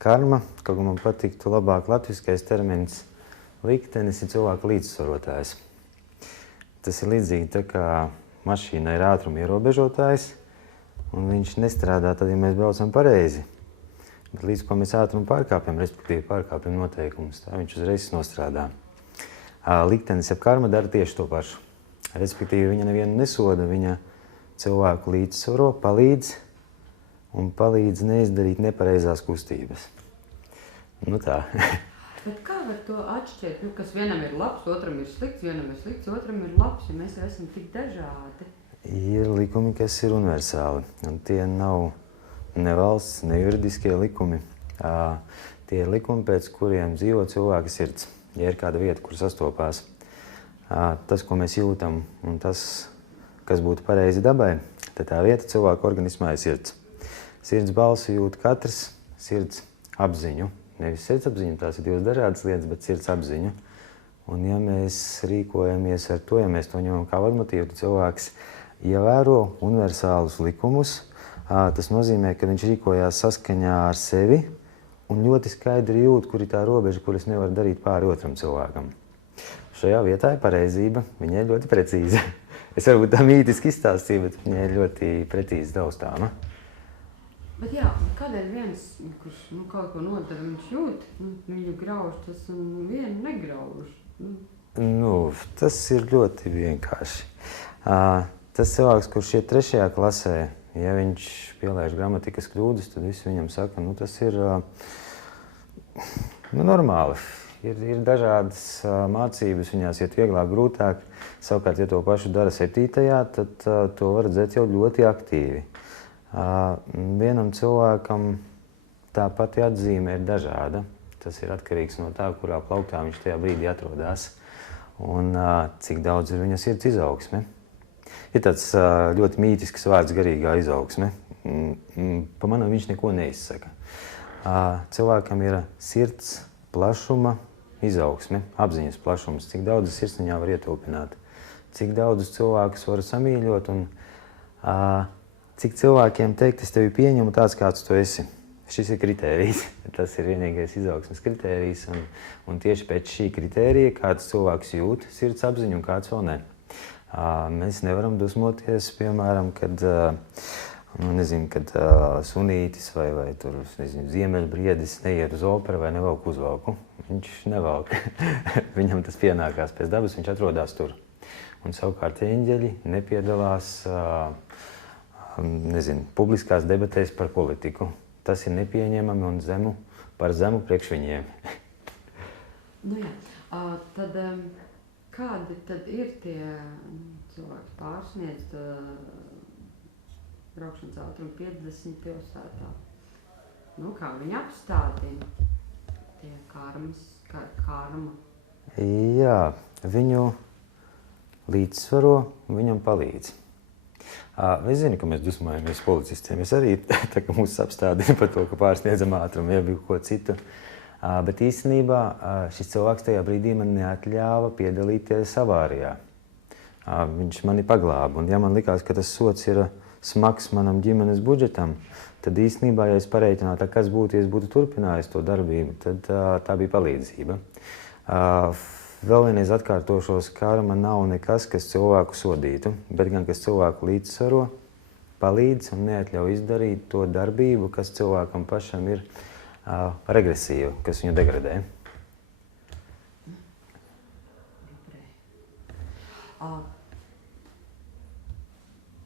karma, kaut kā man patiktu labāk latviskais termins liktenis ir cilvēka līdzsvarotājs. Tas ir līdzīgi tā kā mašīna ir ātruma ierobežotājs, un viņš nestrādā tad, ja mēs braucam pareizi. Bet līdz ko mēs ātrumu pārkāpjam, respektīvi pārkāpjam noteikumus, tā viņš uzreiz nostrādā. Liktenis jeb karma dara tieši to pašu. Respektīvi viņa nevienu nesoda, viņa cilvēku līdzsvaro, palīdz neizdarīt nepareizās kustības. Nu tā. Bet kā var to atšķirt? Nu, kas vienam ir labs, otram ir slikts, vienam ir slikts, otram ir labs, ja mēs esam tik dažādi? Ir likumi, kas ir universāli, un tie nav ne valsts, ne juridiskie likumi. Tie ir likumi, pēc kuriem dzīvo cilvēka sirds. Ja ir kāda vieta, kur sastopās tas, ko mēs jūtam, un tas, kas būtu pareizi dabai, tad tā vieta cilvēka organismā ir sirds. Sirds balsi jūt katrs, sirds apziņu. Nevis sirds apziņu, tās ir divas dažādas lietas, bet sirds apziņu. Un ja mēs rīkojamies ar to, ja mēs to ņemam kā vadmotīvu, tad cilvēks ievēro universālus likumus. Tas nozīmē, ka viņš rīkojās saskaņā ar sevi un ļoti skaidri jūt, kur ir tā robeža, kuras nevar darīt pāri otram cilvēkam. Šajā vietā ir pareizība, viņa ir ļoti precīza. Es varbūt tā mītiski izstāstīju, bet viņa ir ļoti precīzi taustāma. Bet jā, kādēļ viens, kurš kaut ko nodara, viņš jūt, viņu grauž tas un vienu negrauž? Tas ir ļoti vienkārši. Tas cilvēks, kurš iet 3. klasē, ja viņš pielaiž gramatikas kļūdas, tad visi viņam saka, tas ir normāli. Ir dažādas mācības, viņās iet vieglāk, grūtāk. Savukārt, ja to pašu dara 7. tad to var redzēt jau ļoti aktīvi. Vienam cilvēkam tā pati atzīme ir dažāda. Tas ir atkarīgs no tā, kurā plauktā viņš tajā brīdī atrodas un cik daudz ir viņa sirds izaugsme. Ir tāds ļoti mītisks vārds garīgā izaugsme. Pa manu viņš neko neizsaka. Cilvēkam ir sirds plašuma izaugsme, apziņas plašums, cik daudz sirds viņā var ietilpināt, cik daudz cilvēkus var samīļot un cik cilvēkiem teikt, es tevi pieņemu tāds, kāds tu esi. Šis ir kritērijs. Tas ir vienīgais izaugsmes kritērijs. Un tieši pēc šī kritērija kāds cilvēks jūt sirds apziņu un kāds vēl ne. Mēs nevaram dusmoties, piemēram, kad sunītis vai ziemeļbriedis neiet uz operu vai nevelk uzvalku. Viņš nevelk. Viņam tas pienākās pēc dabas, viņš atrodas tur. Un savukārt eņģeļi nepiedalās publiskās debatēs par politiku. Tas ir nepieņemami un par zemu priekš viņiem. Tad kādi tad ir tie cilvēki pārsniedz braukšanas ātrumu 50 pilsētā? Kā viņi apstādina tie karma? Jā, viņu līdzsvaro un viņam palīdz. Es zinu, ka mēs dusmojamies policistiem. Es arī tā kā mūs apstādina par to, ka pārsniedzam ātrumu, ja bija ko citu. Bet īstenībā šis cilvēks tajā brīdī man neatļāva piedalīties avārijā. Viņš mani paglāba. Un ja man likās, ka tas sots ir smags manam ģimenes budžetam, tad īstenībā, ja es pareiķinātu, kas būtu, ja es būtu turpinājis to darbību, tad tā bija palīdzība. Vēl vienreiz atkārtošos, karma nav nekas, kas cilvēku sodītu, bet gan kas cilvēku līdzsvaro, palīdz un neatļauj izdarīt to darbību, kas cilvēkam pašam ir regresīva, kas viņu degradē.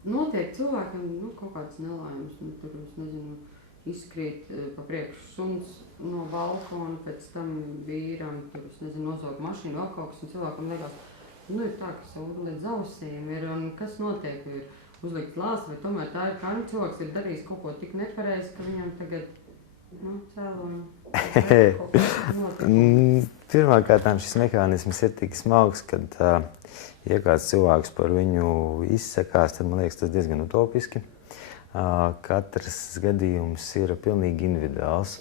Notiek cilvēkam kaut kāds nelaimes, tur, es nezinu, izkrīt pa priekšu suns no balkona, pēc tam vīram, tur, es nezinu, nosaukt mašīnu, vēl kaut kas, un cilvēkam liekas, ir tā, ka savu līdz ausīm ir, un kas notiek, ir uzlikt lāsts, vai tomēr tā ir karma, cilvēks ir darījis kaut ko tik nepareizi, ka viņam tagad, cēloņi. Pirmkārt, šis mehānisms ir tik smalks, kad, ja kāds cilvēks par viņu izsakās, tad man liekas tas diezgan utopiski. Katrs gadījums ir pilnīgi individuāls,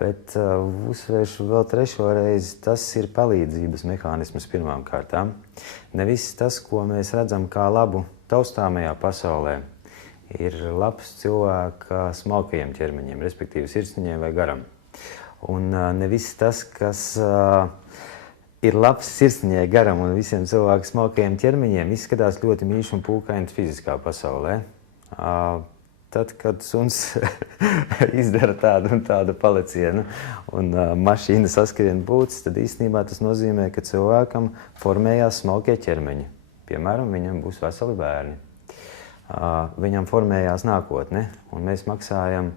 bet uzsvēršu vēl 3. reizi, tas ir palīdzības mehānisms pirmām kārtām. Nevis tas, ko mēs redzam kā labu taustāmajā pasaulē, ir labs cilvēka smalkajiem ķermeņiem, respektīvi sirsniņai vai garam. Un ne viss tas, kas ir labs sirsniņai, garam un visiem cilvēku smalkajiem ķermeņiem, izskatās ļoti mīļš un pūkains fiziskā pasaulē. Tad, kad suns izdara tādu un tādu palicienu un mašīna saskrien būtis, tad īstenībā tas nozīmē, ka cilvēkam formējās smalkie ķermeņi. Piemēram, viņam būs veseli bērni. Viņam formējās nākotne, un mēs maksājam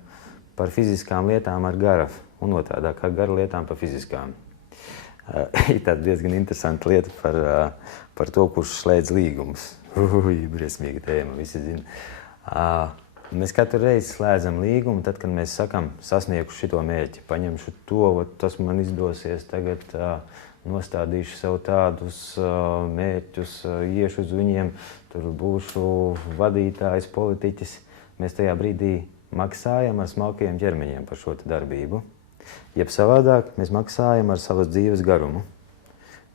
par fiziskām lietām ar gara, un otrādā kā gara lietām par fiziskām. Ir tāda diezgan interesanta lieta par to, kurš slēdz līgumus. Briesmīga tēma, visi zina. Mēs katru reizi slēdzam līgumu, tad, kad mēs sakam, sasniegšu šito mērķi, paņemšu to, tas man izdosies, tagad nostādīšu sev tādus mērķus, iešu uz viņiem, tur būšu vadītājs, politiķis. Mēs tajā brīdī maksājam ar smalkajiem ķermeņiem par šo darbību. Jeb savādāk, mēs maksājam ar savas dzīves garumu.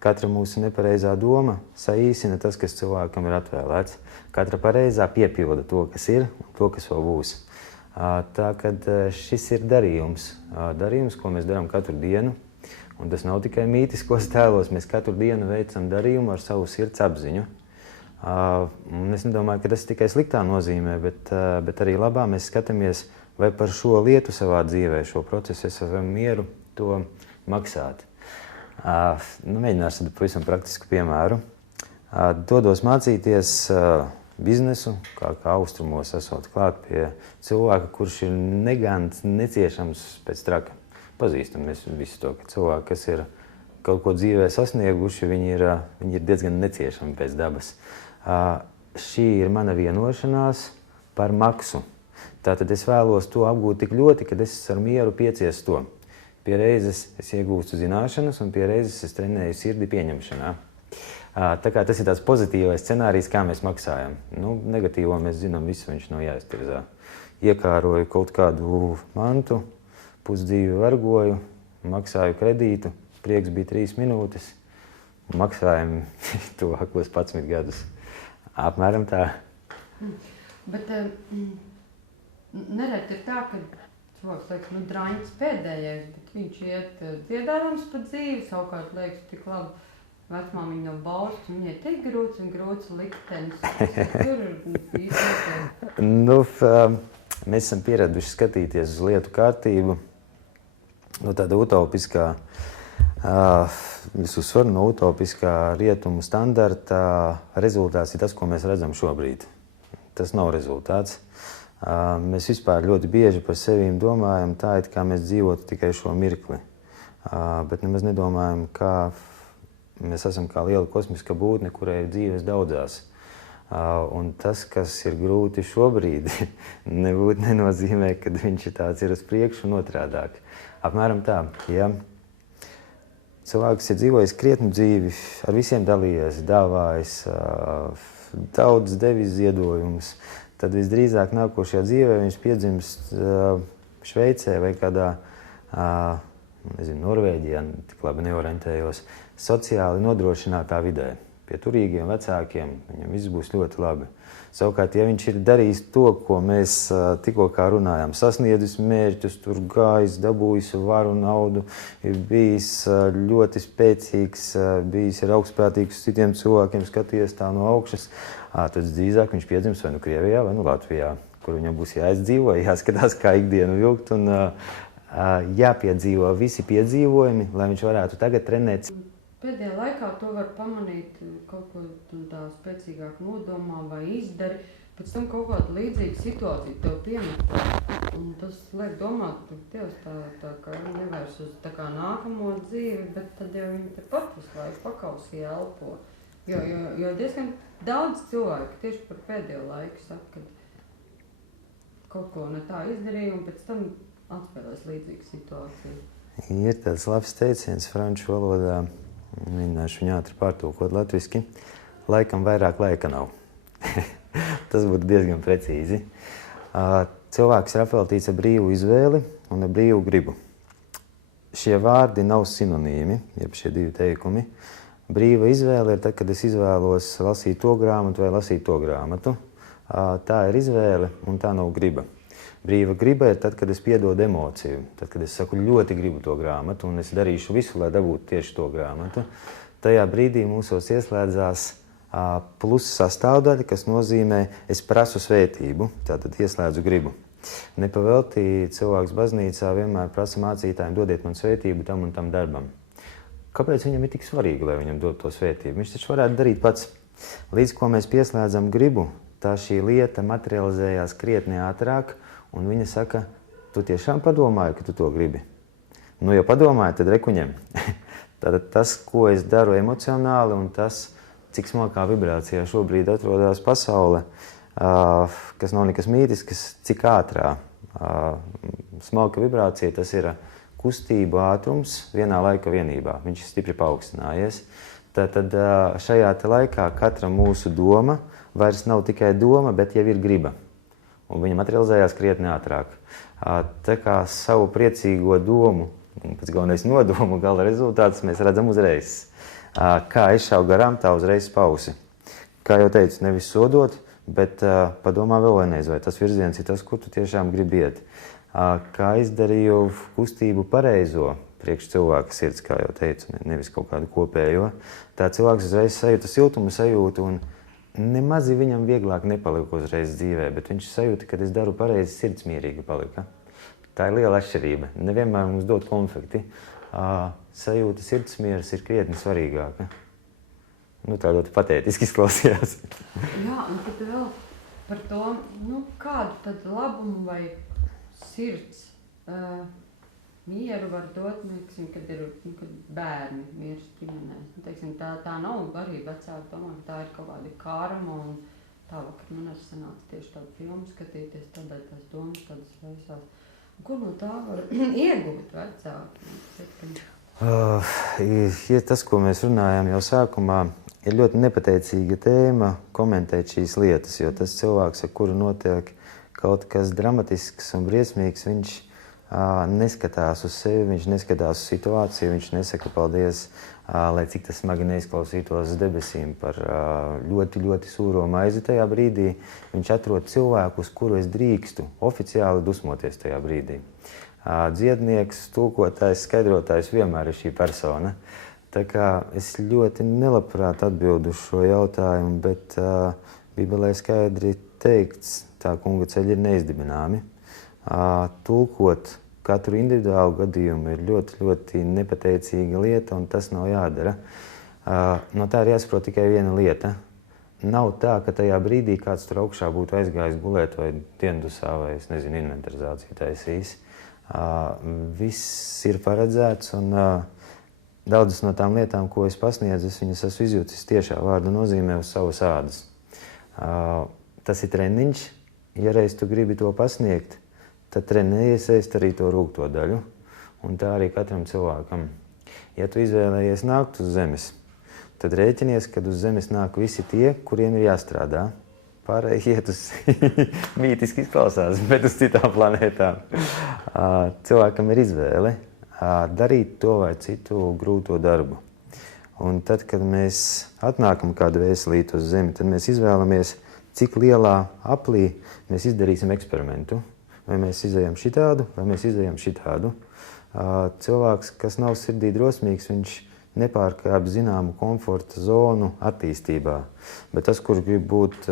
Katra mūsu nepareizā doma saīsina tas, kas cilvēkam ir atvēlēts. Katra pareizā piepilda to, kas ir un to, kas vēl būs. Tā kad šis ir darījums, ko mēs darām katru dienu. Un tas nav tikai mītiskos tēlos, mēs katru dienu veicam darījumu ar savu sirds apziņu. Es nedomāju, ka tas tikai sliktā nozīmē, bet arī labā mēs skatāmies, vai par šo lietu savā dzīvē, šo procesu es esmu mieru to maksāt. Mēģināšu pavisam praktisku piemēru. Dodos mācīties biznesu, kā austrumos esot klāt pie cilvēka, kurš ir negants, neciešams pēc traka. Pazīstam mēs visu to, ka cilvēki, kas ir kaut ko dzīvē sasnieguši, viņi ir diezgan neciešami pēc dabas. Šī ir mana vienošanās par maksu. Tātad es vēlos to apgūt tik ļoti, ka es ar mieru pieciesu to. Pie reizes es iegūstu zināšanas, un pie reizes es trenēju sirdi pieņemšanā. Tā kā tas ir tāds pozitīvais scenārijs, kā mēs maksājam. Negatīvo mēs zinām, visu viņš nav jāiztirzā. Iekāroju kaut kādu mantu, pusdzīvi vergoju, maksāju kredītu, prieks bija 3 minūtes, maksājam tuvākos 11 gadus. Apmēram tā. Bet nereti ir tā, ka cilvēks liekas, draņķis pēdējais, bet viņš iet dziedājums pa dzīvi, savukārt liekas tik labi. Vecmāmiņa no Bauskas, viņai tik grūts un grūts liktenis. Tur ir īsti. Mēs esam pieraduši skatīties uz lietu kārtību. Tāda utopiskā, es uzsveru no utopiskā rietumu standarta rezultāts ir tas, ko mēs redzam šobrīd. Tas nav rezultāts. Mēs vispār ļoti bieži par sevīm domājam tā, it kā mēs dzīvotu tikai šo mirkli. Bet nemaz nedomājam, kā mēs esam kā liela kosmiska būtne, kurai ir dzīves daudzās. Un tas, kas ir grūti šobrīd, nebūtu nenozīmē, ka viņš ir tāds ir uz priekšu un otrādāk. Apmēram tā, ja cilvēks ir dzīvojis krietnu dzīvi, ar visiem dalījies, dāvājis, daudz devis ziedojumus, tad visdrīzāk nākošajā dzīvē viņš piedzimst Šveicē vai kādā, Norvēģijā, tik labi neorientējos, sociāli nodrošinātā vidē. Pie turīgiem vecākiem viņam viss būs ļoti labi. Savukārt, ja viņš ir darījis to, ko mēs tikko kā runājām, sasniedzis mērķus, tur gājis, dabūjis varu, naudu, ir bijis ļoti spēcīgs, bijis ir augstprātīgs citiem cilvēkiem, skaties tā no augšas, tad drīzāk viņš piedzims vai Krievijā vai Latvijā, kur viņam būs jāizdzīvo, jāskatās, kā ikdienu vilkt un jāpiedzīvo visi piedzīvojumi, lai viņš varētu tagad trenēt. Pēdējā laikā to var pamanīt kaut ko tā spēcīgāk nodomā vai izdari, pēc tam kaut kāda līdzīga situācija tev piemet. Un tas liek domāt, ka Dievs tā kā nevērs uz tā kā nākamo dzīvi, bet tad jau viņi te pat visu laiku pakausī elpo. Jo diezgan daudz cilvēku tieši par pēdējo laiku saka, ka kaut ko ne tā izdarīja un pēc tam atspēlēs līdzīgu situāciju. Ir tāds labs teiciens franču valodā. Mēģināšu viņu ātri pārtulkot latviski. Laikam vairāk laika nav. Tas būtu diezgan precīzi. Cilvēks ir apveltīts ar brīvu izvēli un ar brīvu gribu. Šie vārdi nav sinonīmi, jeb šie divi teikumi. Brīva izvēle ir tad, kad es izvēlos lasīt to grāmatu vai lasīt to grāmatu. tā ir izvēle un tā nav griba. Brīva griba ir tad, kad es piedodu emociju, tad, kad es saku ļoti gribu to grāmatu un es darīšu visu, lai dabūtu tieši to grāmatu. Tajā brīdī mūsos ieslēdzās plus sastāvdaļa, kas nozīmē, es prasu svētību, tātad ieslēdzu gribu. Nepavelti cilvēks baznīcā vienmēr prasa mācītājiem, dodiet man svētību tam un tam darbam. Kāpēc viņam ir tik svarīgi, lai viņam dod to svētību? Viņš taču varētu darīt pats. Līdz ko mēs pieslēdzam gribu, tā šī lieta materializējās krietni ātrāk, un viņa saka, tu tiešām padomāji, ka tu to gribi? Nu, ja padomāji, tad rekuņem. Tātad tas, ko es daru emocionāli, un tas, cik smalkā vibrācijā šobrīd atrodas pasaule, kas nav nekas mītisks, cik ātrā smalka vibrācija, tas ir kustību ātrums vienā laika vienībā. Viņš ir stipri paaugstinājies. Tad šajā laikā katra mūsu doma vairs nav tikai doma, bet jau ir griba. Un viņa materializējās krietni ātrāk. Tā kā savu priecīgo domu, pēc galvenais nodomu, gala rezultātus mēs redzam uzreiz. Kā aizšauj garām, tā uzreiz pausi. Kā jau teicu, nevis sodot, bet padomā vēl vienreiz, vai tas virziens ir tas, kur tu tiešām gribi iet. Kā izdarīju kustību pareizo priekš cilvēka sirds, kā jau teicu, nevis kaut kādu kopējo. Tā cilvēks uzreiz sajūta siltumu sajūtu un nemazi viņam vieglāk nepalika uzreiz dzīvē, bet viņš sajūta, ka es daru pareizi, sirds mierīga palika. Tā ir liela atšķirība. Nevienmēr mums dod konfekti. Sajūta sirds mieras ir krietni svarīgāka. Nu, tā ļoti patētiski izklausījās. Jā, un tad vēl par to, kādu tad labumu vai sirds mieru var dot, kad ir bērni mirst ģimenēs. Tā nav arī vecāka domā, ka tā ir kaut kāda karma un tā vakar man arī sanāca tieši tādu filmu skatīties, tādēļ tās domas tādas veisās. Ko no tā var iegūt vecāki? Ja tas, ko mēs runājām jau sākumā, ir ļoti nepateicīga tēma komentēt šīs lietas, jo tas cilvēks, ar kuru notiek kaut kas dramatisks un briesmīgs, viņš neskatās uz sevi, viņš neskatās uz situāciju, viņš nesaka paldies, lai cik tas smagi neizklausītos debesīm par ļoti, ļoti sūro maizi tajā brīdī. Viņš atrod cilvēku, uz kuru es drīkstu oficiāli dusmoties tajā brīdī. Dziednieks, tulkotājs, skaidrotājs vienmēr ir šī persona. Tā kā es ļoti nelabprāt atbildu šo jautājumu, bet Bībelē skaidri teikts, tā kunga ceļi ir neizdibināmi. Tulkot katru individuālu gadījumu ir ļoti, ļoti nepateicīga lieta, un tas nav jādara. No tā ir jāsaprot tikai viena lieta. Nav tā, ka tajā brīdī kāds tur augšā būtu aizgājis gulēt vai diendusā vai, es nezinu, inventarizāciju taisījis. Viss ir paredzēts, un daudzas no tām lietām, ko es pasniedzu, es viņas esmu izjūtis tiešā vārda nozīmē uz savas ādas. Tas ir treniņš, ja reiz tu gribi to pasniegt, tad trenējies ēst arī to rūgto daļu, un tā arī katram cilvēkam. Ja tu izvēlējies nākt uz zemes, tad rēķinies, kad uz zemes nāk visi tie, kuriem ir jāstrādā. Pārējie iet uz mītiski izklausās, bet uz citām planētām. Cilvēkam ir izvēle darīt to vai citu grūto darbu. Un tad, kad mēs atnākam kādu vēselītu uz zemi, tad mēs izvēlamies, cik lielā aplī mēs izdarīsim eksperimentu. Vai mēs izejam šitādu, vai mēs izejam šitādu. Cilvēks, kas nav sirdī drosmīgs, viņš nepārkāp zināmu komforta zonu attīstībā. Bet tas, kurš grib būt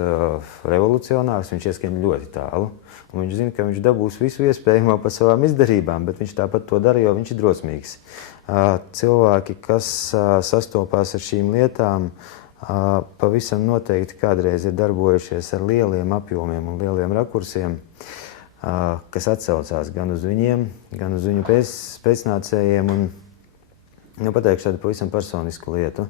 revolucionārs, viņš ieskrien ļoti tālu. Un viņš zina, ka viņš dabūs visu iespējamo par savām izdarībām, bet viņš tāpat to dara, jo viņš ir drosmīgs. Cilvēki, kas sastopās ar šīm lietām, pavisam noteikti kādreiz ir darbojušies ar lieliem apjomiem un lieliem rakursiem, kas atsaucās gan uz viņiem, gan uz viņu pēcnācējiem. Un pateikšu tādu pavisam personisku lietu.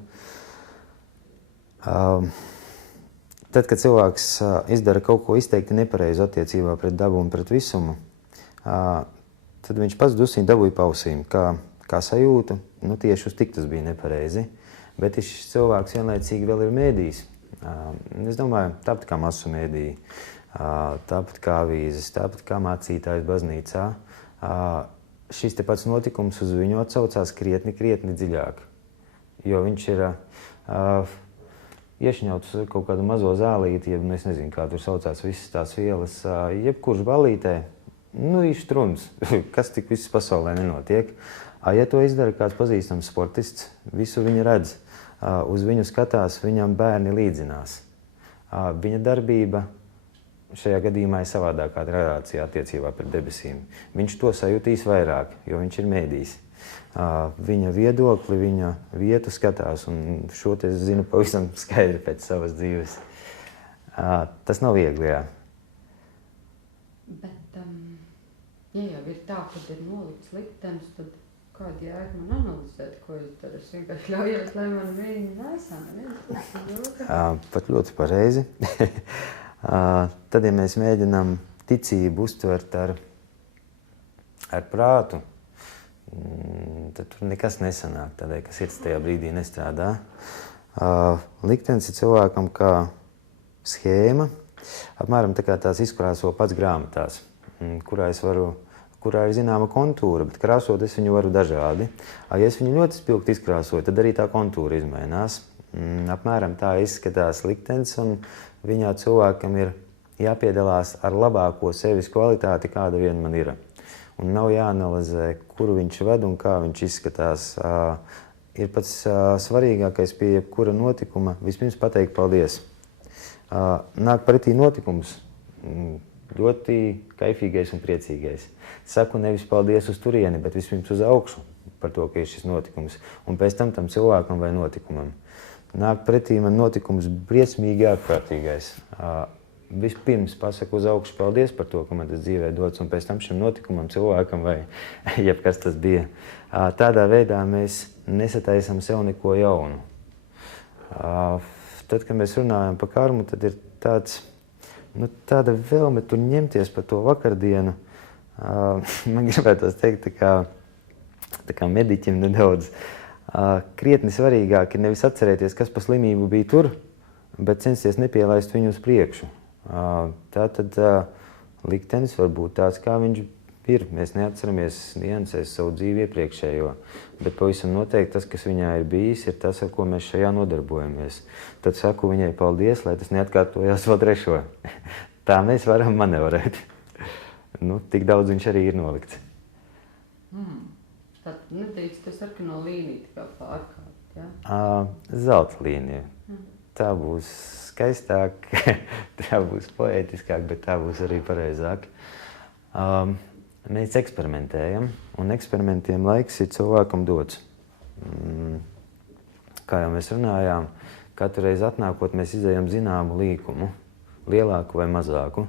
Tad, kad cilvēks izdara kaut ko izteikti nepareizu attiecībā pret dabu un pret visumu, tad viņš pats dusmīgi dabūja pausīm, kā sajūta, tieši uz tik tas bija nepareizi. Bet šis cilvēks vienlaicīgi vēl ir mēdījis. Es domāju, tāpat kā masu mēdīji. Tāpat kā avīzes, tāpat kā mācītājs baznīcā, šis te pats notikums uz viņu atsaucās krietni dziļāk. Jo viņš ir iešņauts kaut kādu mazo zālīti, ja es nezinu, kā tur saucās visas tās vielas, jebkurš ballītē, nu, izštruns, kas tik viss pasaulē nenotiek. Ja to izdara kāds pazīstams sportists, visu viņa redz, uz viņu skatās, viņam bērni līdzinās. Viņa darbība šajā gadījumā ir savādākā relācijā attiecībā pret debesīm. Viņš to sajūtīs vairāk, jo viņš ir mēdījis. Viņa viedokli, viņa vietu skatās, un šo te es zinu pavisam skaidri pēc savas dzīves. Tas nav viegli, jā. Bet, ja jau ir tā, kad ir nolikts liktenis, tad kāda jēga man analizēt, ko es daru? Es vienkārši ļaujos, lai man viņi nesā. Pat ļoti pareizi. Tad, ja mēs mēģinām ticību uztvert ar prātu, tad tur nekas nesanāk, tādēļ, ka sirds tajā brīdī nestrādā. Liktenis ir cilvēkam kā schēma, apmēram tā kā tās izkrāso pats grāmatās, kurā ir zināma kontūra, bet krāsot es viņu varu dažādi. Ja es viņu ļoti spilgti izkrāsoju, tad arī tā kontūra izmainās. Apmēram tā izskatās liktenis, un viņā cilvēkam ir jāpiedalās ar labāko sevis kvalitāti, kāda vien man ir. Un nav jāanalizē, kuru viņš ved un kā viņš izskatās. Ir pats svarīgākais pie jebkura notikuma vispirms pateikt paldies. Nāk pretī notikums, ļoti kaifīgais un priecīgais. Saku nevis paldies uz turieni, bet vispirms uz augšu par to, ka ir šis notikums, un pēc tam cilvēkam vai notikumam. Nāk pretī man notikums briesmīgi ārkārtīgais. Vispirms pasaku uz augšu paldies par to, ka man tas dzīvē dots, un pēc tam šim notikumam, cilvēkam vai jebkas tas bija. Tādā veidā mēs nesataisam sev neko jaunu. Tad, kad mēs runājam par karmu, tad ir tāda vēlme tur ņemties par to vakardienu. Man gribētos teikt, tā kā mediķim nedaudz. Krietni svarīgāk ir nevis atcerēties, kas pa slimību bija tur, bet censties nepielaist viņu uz priekšu. Tātad liktenis var būt tāds, kā viņš ir. Mēs neatceramies niansēs savu dzīvi iepriekšējo, bet pavisam noteikti tas, kas viņā ir bijis, ir tas, ar ko mēs šajā nodarbojamies. Tad saku viņai paldies, lai tas neatkārtojās vēl trešo. Tā mēs varam manevrēt. Tik daudz viņš arī ir nolikts. Tad nedrīkst to sarkano līniju tā kā pārkāpt, jā? Zelta līnija. Tā būs skaistāk, tā būs poētiskāk, bet tā būs arī pareizāk. Mēs eksperimentējam, un eksperimentiem laiks ir cilvēkam dots. Kā jau mēs runājām, katru reizi atnākot, mēs izējam zināmu līkumu, lielāku vai mazāku.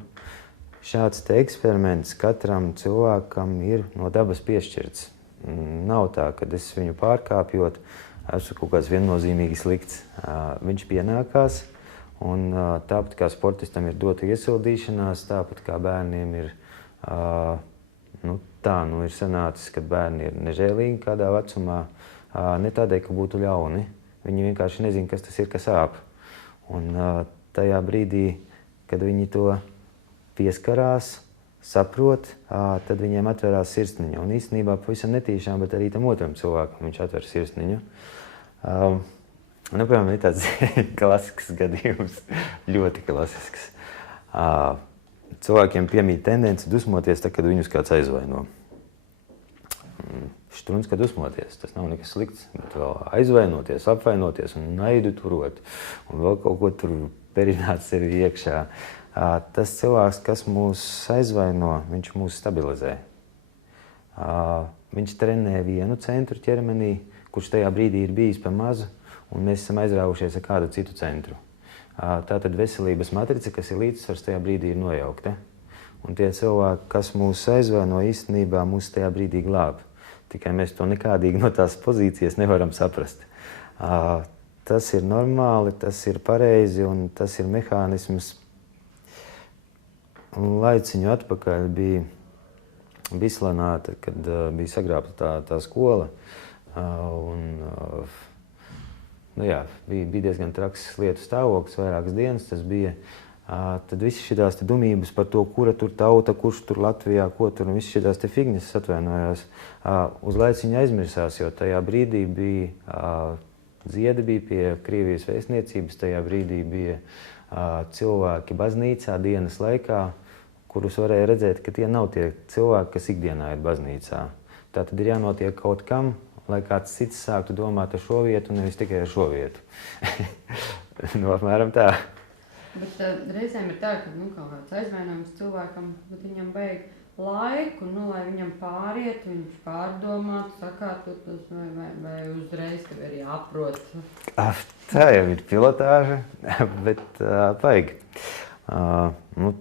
Šāds te eksperiments katram cilvēkam ir no dabas piešķirts. Nav tā, ka es viņu pārkāpjot, esmu kaut kāds viennozīmīgi slikts. Viņš pienākās, un tāpat kā sportistam ir dota iesildīšanās, tāpat kā bērniem ir ir sanācis, kad bērni ir nežēlīgi kādā vecumā, ne tādēļ, ka būtu ļauni. Viņi vienkārši nezina, kas tas ir, kas sāp. Un tajā brīdī, kad viņi to pieskarās, saprot, tad viņiem atvērās sirsniņa. Un īstenībā pavisam netīšām, bet arī tam otram cilvēkam viņš atver sirsniņu. Piemēram, ir tāds klasisks gadījums, ļoti klasisks. Cilvēkiem piemīt tendence dusmoties, tad, kad viņus kāds aizvaino. Štruns, kad dusmoties, tas nav nekas slikts, bet vēl aizvainoties, apvainoties un naidu turot, un vēl kaut ko tur perināt sevi iekšā. Tas cilvēks, kas mūs aizvaino, viņš mūs stabilizē. Viņš trenē vienu centru ķermenī, kurš tajā brīdī ir bijis pa mazu, un mēs esam aizrāvušies ar kādu citu centru. Tātad veselības matrica, kas ir līdzsvars, tajā brīdī ir nojaukta. Un tie cilvēki, kas mūs aizvaino, īstenībā mūs tajā brīdī glāb. Tikai mēs to nekādīgi no tās pozīcijas nevaram saprast. Tas ir normāli, tas ir pareizi un tas ir mehānisms. Laiciņu atpakaļ bija Bislanā, kad bija sagrābta tā skola. Bija diezgan traks lietu stāvoklis, vairākas dienas tas bija. Tad visas šīs dumības par to, kura tur tauta, kurš tur Latvijā, ko tur, un visas šīs atvainojās, uz laiciņu aizmirsās, jo tajā brīdī bija dziedi bija pie Krievijas vēstniecības, tajā brīdī bija cilvēki baznīcā dienas laikā, kurus varēja redzēt, ka tie nav tie cilvēki, kas ikdienā ir baznīcā. Tā tad ir jānotiek kaut kam, lai kāds cits sāktu domāt ar šo vietu, nevis tikai ar šo vietu. Apmēram tā. Bet reizēm ir tā, ka kaut kāds aizvainojums cilvēkam, bet viņam vajag laiku, lai viņam pāriet, viņš pārdomātu, sakārtotos, vai uzreiz tev ir jāprot. Tā jau ir pilotāža, bet vajag.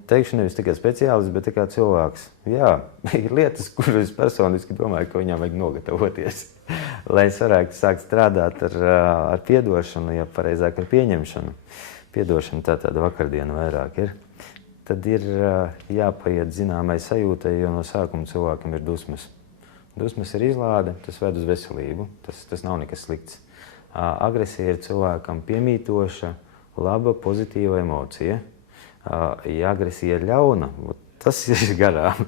Teikšu nevis tikai speciālists, bet tikai cilvēks. Jā, ir lietas, kuras es personiski domāju, ka viņām vajag nogatavoties, lai es varētu sākt strādāt ar piedošanu, ja pareizāk ar pieņemšanu. Piedošana tā tāda vakardiena vairāk ir. Tad ir jāpaiet zināmai sajūtai, jo no sākuma cilvēkam ir dusmas. Dusmas ir izlāde, tas ved uz veselību, tas nav nekas slikts. Agresija ir cilvēkam piemītoša, laba, pozitīva emocija. Ja agresija ir ļauna, tas ir garām,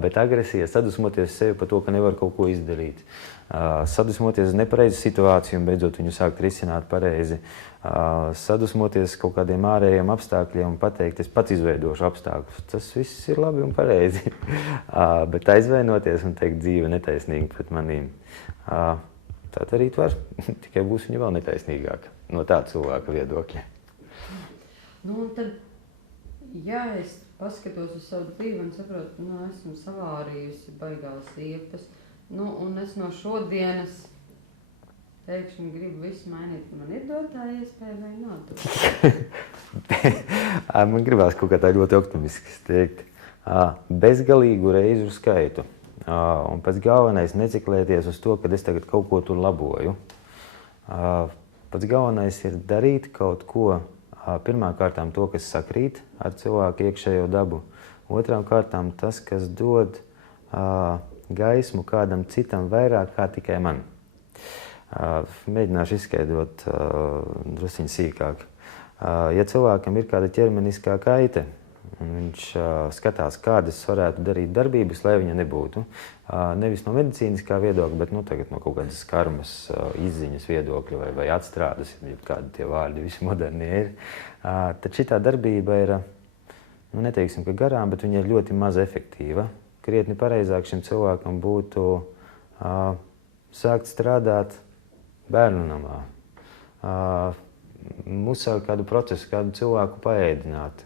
bet agresija sadusmoties sevi par to, ka nevar kaut ko izdarīt. Sadusmoties uz nepareizu situāciju un beidzot viņu sākt risināt pareizi. Sadusmoties kaut kādiem ārējiem apstākļiem un pateikt, es pats izveidošu apstākļus. Tas viss ir labi un pareizi. Bet aizvainoties un teikt dzīve netaisnīgi pret manīm, tā darīt var, tikai būs viņa vēl netaisnīgāka no tā cilvēka viedokļa. Un tad, ja es paskatos uz savu dzīvi un saprotu, esmu savārījusi baigās iepas, un es no šodienas pēkšņi gribu visu mainīt, man ir dotā iespēja vai nav dotā? Man gribās kaut kā tā ļoti optimiski teikt. Bezgalīgu reižu skaitu. Un pats galvenais neciklēties uz to, ka es tagad kaut ko tur laboju. Pats galvenais ir darīt kaut ko, pirmām kārtām to, kas sakrīt ar cilvēku iekšējo dabu. Otrām kārtām tas, kas dod gaismu kādam citam vairāk kā tikai man. Mēģināšu izskaidrot drusciņ sīkāk. Ja cilvēkam ir kāda ķermeniskā kaite, un viņš skatās, kādas varētu darīt darbības, lai viņa nebūtu, nevis no medicīniskā viedokļa, bet tagad no kaut kādas karmas, izziņas viedokļa vai atstrādes, ja kādi tie vārdi visi modernie ir, tad šitā darbība ir, neteiksim, ka garām, bet viņa ir ļoti maz efektīva. Krietni pareizāk šim cilvēkam būtu sākt strādāt bērnu namā, uzsākt kādu procesu, kādu cilvēku paēdināt,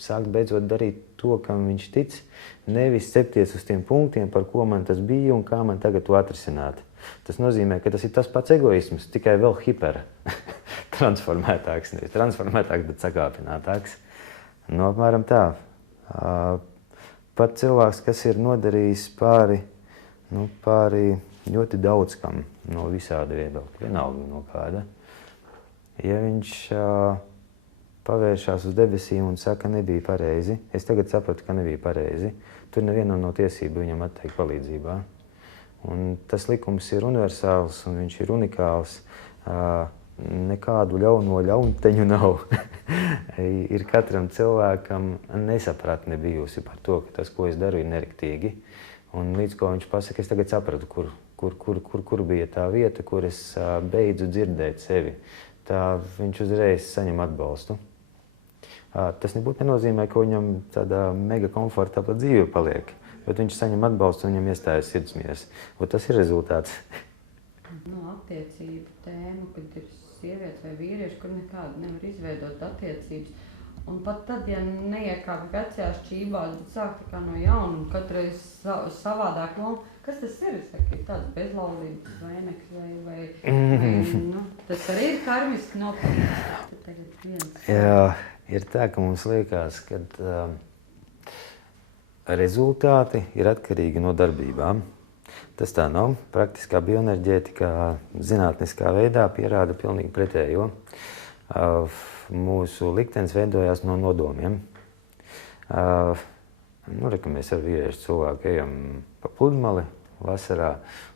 sākt beidzot darīt to, kam viņš tic, nevis cepties uz tiem punktiem, par ko man tas bija un kā man tagad to atrisināt. Tas nozīmē, ka tas ir tas pats egoisms, tikai vēl transformētāks, nevis transformētāks, bet sakāpinātāks. Apmēram tā. Pat cilvēks, kas ir nodarījis pāri ļoti daudz kam no visāda viedokļa, vienalga no kāda. Ja viņš pavēršās uz debesīm un saka, nebija pareizi, es tagad sapratu, ka nebija pareizi, tur nevienam nav tiesība viņam atteikt palīdzībā. Un tas likums ir universāls un viņš ir unikāls. Nekādu ļauno ļaunteņu nav. Ir katram cilvēkam nesapratne bijusi par to, ka tas, ko es daru, ir neriktīgi. Un līdz ko viņš pasaka, es tagad sapratu, kur bija tā vieta, kur es beidzu dzirdēt sevi. Tā viņš uzreiz saņem atbalstu. Tas nebūtu nenozīmē, ka viņam tādā mega komfortabla dzīve paliek, bet viņš saņem atbalstu un viņam iestājas sirdsmiers. Un tas ir rezultāts. Attiecību tēma, kad ir sievietes vai vīrieši, kur nekādu nevar izveidot attiecības. Un pat tad, ja neiekāp vecajās šķībās, bet sāk tā kā no jauna un katreiz savādāk loma, kas tas ir? Es saku, ir tāds bezlaulības vaineks vai tas arī ir karmiski nopelnīts. Jā, ir tā, ka mums liekas, ka rezultāti ir atkarīgi no darbībām. Tas tā nav. Praktiskā bioenerģētika zinātniskā veidā pierāda pilnīgi pretējo. Mūsu liktenis veidojās no nodomiem. Mēs ar vīriešu cilvēku ejam pa pludmali vasarā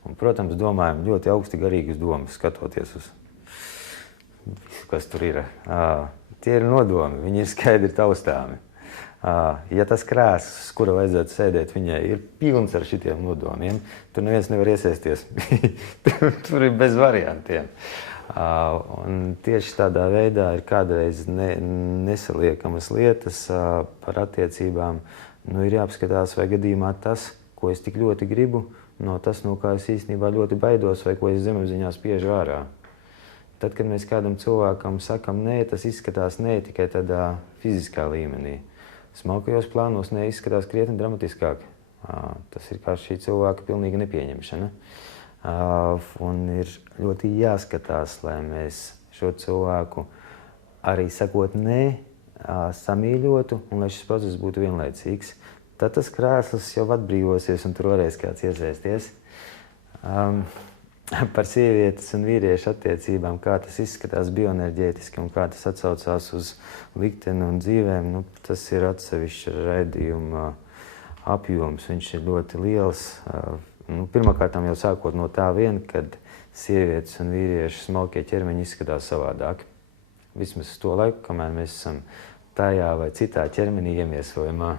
un, protams, domājam ļoti augsti garīgas domas, skatoties uz visu, kas tur ir. Tie ir nodomi, viņi ir skaidri taustāmi. Ja tas krēsls, kura vajadzētu sēdēt, viņai ir pilns ar šitiem nodomiem, tur neviens nevar iesēsties. Tur ir bez variantiem. Un tieši tādā veidā ir kādreiz nesaliekamas lietas par attiecībām. Nu, ir jāapskatās, vai gadījumā tas, ko es tik ļoti gribu, no tas, no kā es īstenībā ļoti baidos, vai ko es zemapziņā spiežu ārā. Tad, kad mēs kādam cilvēkam sakam nē, tas izskatās ne tikai tādā fiziskā līmenī. Smalkajos plānos neizskatās krietni dramatiskāk. Tas ir kā šī cilvēka pilnīga nepieņemšana. Un ir ļoti jāskatās, lai mēs šo cilvēku arī sakot nē, samīļotu un lai šis process būtu vienlaicīgs. Tad tas krēsls jau atbrīvosies un tur varēs kāds iesaisties. Par sievietes un vīriešu attiecībām, kā tas izskatās bioenerģētiski un kā tas atsaucās uz likteni un dzīvēm, nu, tas ir atsevišķa raidījuma apjoms. Viņš ir ļoti liels. Pirmkārtām jau sākot no tā vien, kad sievietes un vīriešu smalkie ķermeņi izskatās savādāk. Vismaz uz to laiku, kamēr mēs esam tajā vai citā ķermenī iemiesojumā.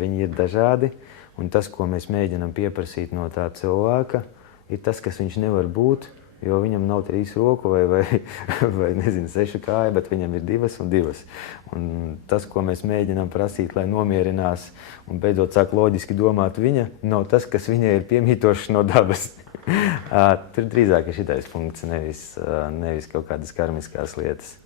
Viņi ir dažādi, un tas, ko mēs mēģinam pieprasīt no tā cilvēka, ir tas, kas viņš nevar būt, jo viņam nav 3 roku vai nezinu, 6 kāju, bet viņam ir 2 un 2. Un tas, ko mēs mēģinām prasīt, lai nomierinās un beidzot sāk loģiski domāt viņa, nav tas, kas viņai ir piemītošs no dabas. Tur drīzāk ir šitais punkts, nevis kaut kādas karmiskās lietas.